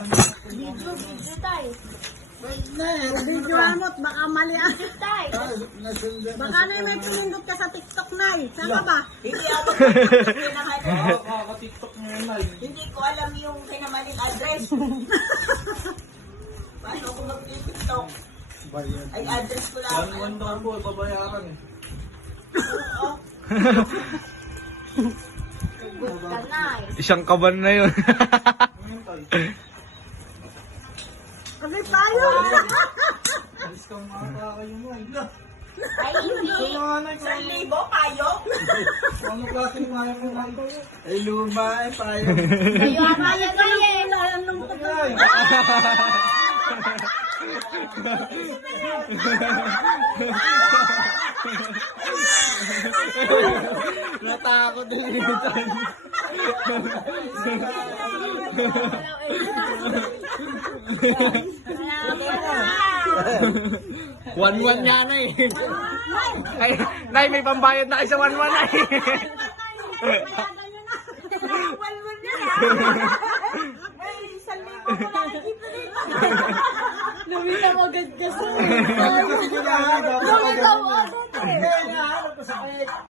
Video tayo. Video amot, baka mali ang Video tayo. baka na may pinindot ka sa TikTok na Saan ka ba? Hindi ako pinamaling. Kaka-tiktok ngayon na. Hindi ko alam yung pinamaling address. Paano ko mag-tiktok? Ay, address ko lang. One po, babayaran eh. Basta na eh. Isang kaban na yun. Kasi tayo! Alis kang mata kayo mo. Ay, hindi. 1,000 kayo? Ano klaseng maya ko na ito? Ay, luma eh, tayo. Kayo ata yan na eh. Natakot din dito. One-one nga na eh. Ay, nay, may pambayad na kayo sa one-one na eh. May 1,000 ko na nakikita dito. Lumitaw agad kasi. Lumitaw Lumitaw agad eh.